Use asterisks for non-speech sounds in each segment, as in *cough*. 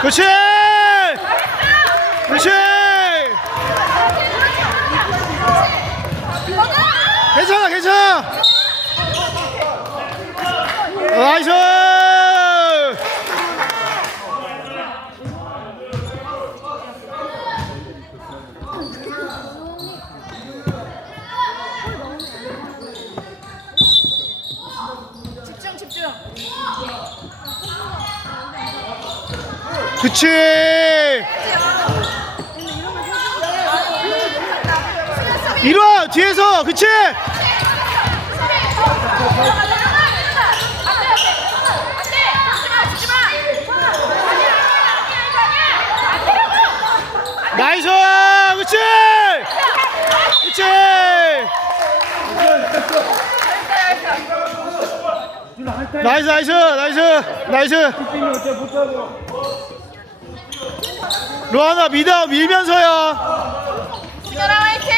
그렇지! 그렇지! 괜찮아 괜찮아! 나이스! 집중 집중. 그치? 이리 와 뒤에서 그치? 나이스! 그치? 그치? 나이스 나이스 나이스 나이스 로하나 미다 밀면서야 신현아 화이팅!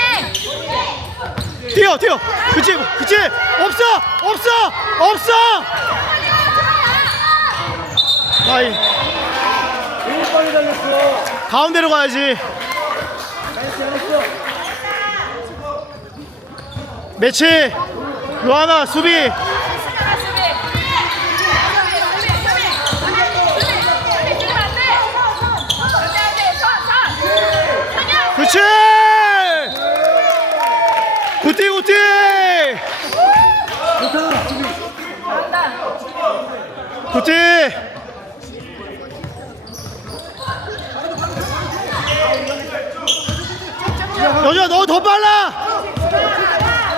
뛰어 뛰어. 그치 그치. 없어 없어 없어. 아이. 가운데로 가야지. 매치. 로하나 수비. 수비 수비. 수비 수비 뛰면 안 돼. 안돼 안돼 손 굿띠 굿띠 잘한다. 굿띠 여자 너 더 빨라!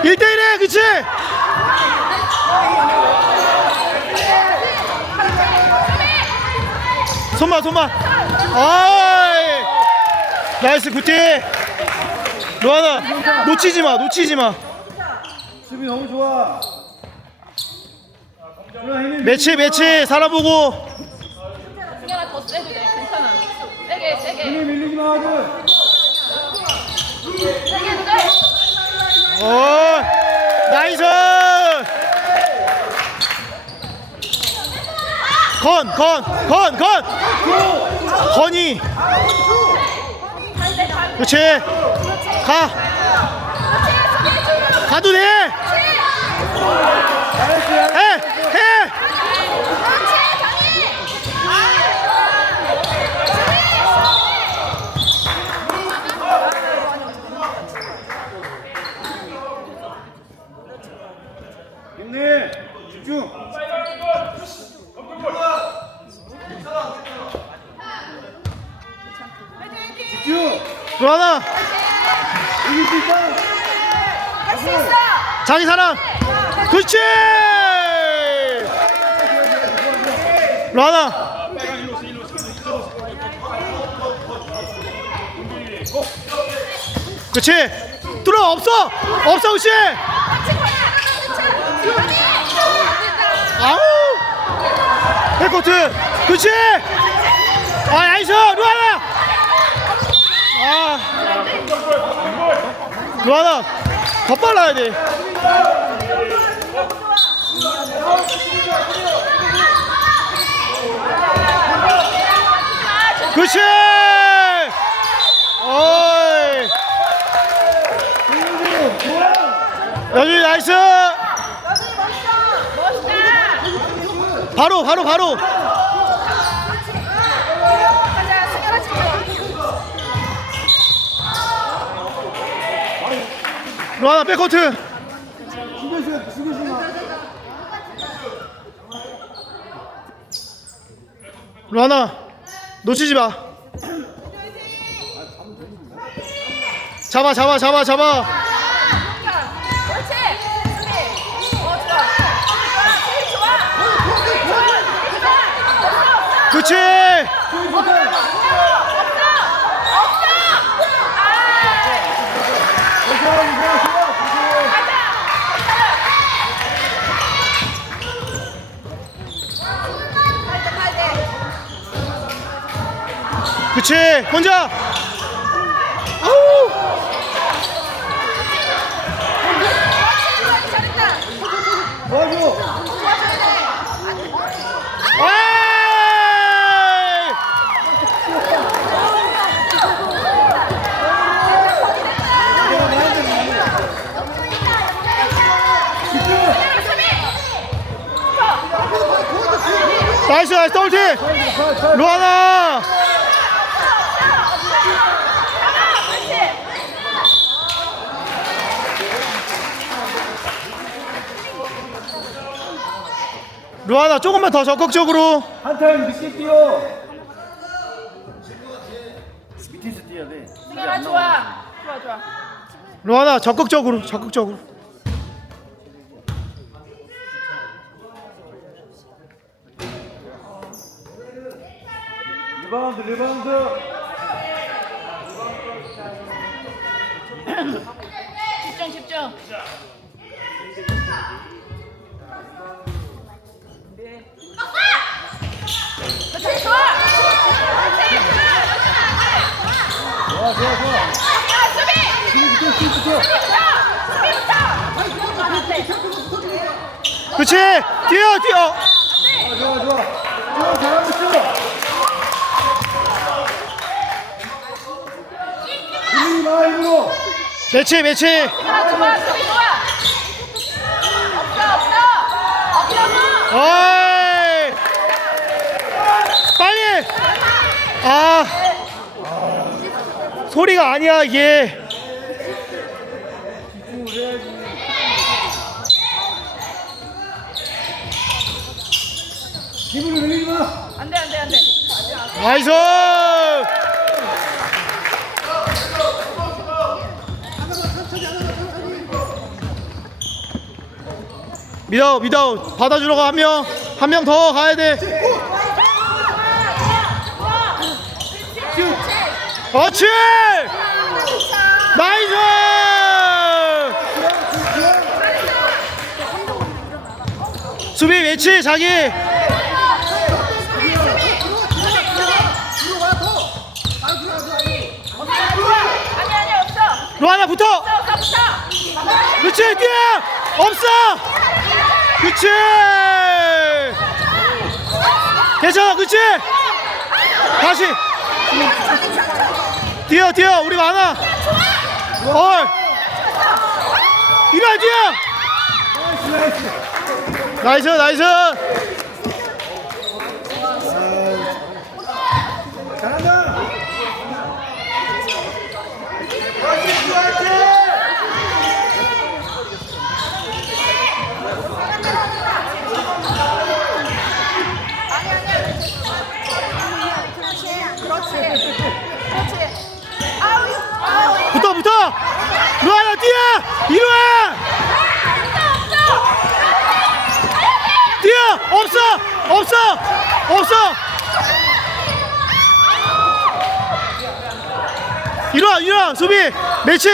1대1해 그치? 손만 손만 아이 나이스 굿띠 로하나 놓치지 마 놓치지 마 수비 너무 좋아. 매치 매치 살아보고 신현아 더 세도 돼. 괜찮아. 세게 세게. 힘이 밀리지 마 아들. 세게 돼. 어 나이스 건건건건 건이 그렇지 가 가도 돼 해! 해! 힘내. 집중. 로하나. 이길 수 있다. 할 수 있어. 자기 사람 그렇지! 로하나. 그렇지. 뚫어 없어. 없어 그렇지. 아우. 백코트. 그렇지. 아 나이스. 루아나 아 루아나 더 빨라야 돼. 그렇지! 어이. 여기 나이스! 바로 바로 바로 가자 신현아 집중. 루아나 백코트. 루아나 놓치지 마 잡아 잡아 잡아 잡아 그렇지 혼자 아우 아이고 나이스 나이스 더블팀 로하나 루아나 조금만 더 적극적으로 한 타임 늦게 뛰어. 밑에서 뛰어야 돼. 승현아 좋아 좋아 좋아 루아나 적극적으로 적극적으로 리바운드, 리바운드. *clears throat* 집중 집중 좋아 좋아, 좋아, 좋아. 그렇지 뛰어 뛰어 좋아, 좋아, 좋아. 좋아, 잘하고 있어. 힘이 나, 힘으로. 매치 매치 좋아 수비 좋아 없어 없어 없어 어이 빨리 아 소리가 아니야 해야지. 힘을 흘리지 마. 안돼 안돼 안돼. 나이스! 믿어 믿어 받아주러 가 한 명. 한 명 더 가야 돼 그렇지 나이스! 수비 매치 자기! 로하나 붙어! 그렇지 뛰어! 없어! 그렇지! 괜찮아 그렇지 다시 뛰어 뛰어. 우리 많아. 헐. 일어나 뛰어 나이스 나이스 잘한다. 그렇지 아우 아우 붙어 붙어 로하나 뛰어 이리 와 뛰어! 없어! 없어! 없어! 일어나 일어나 수비! 매치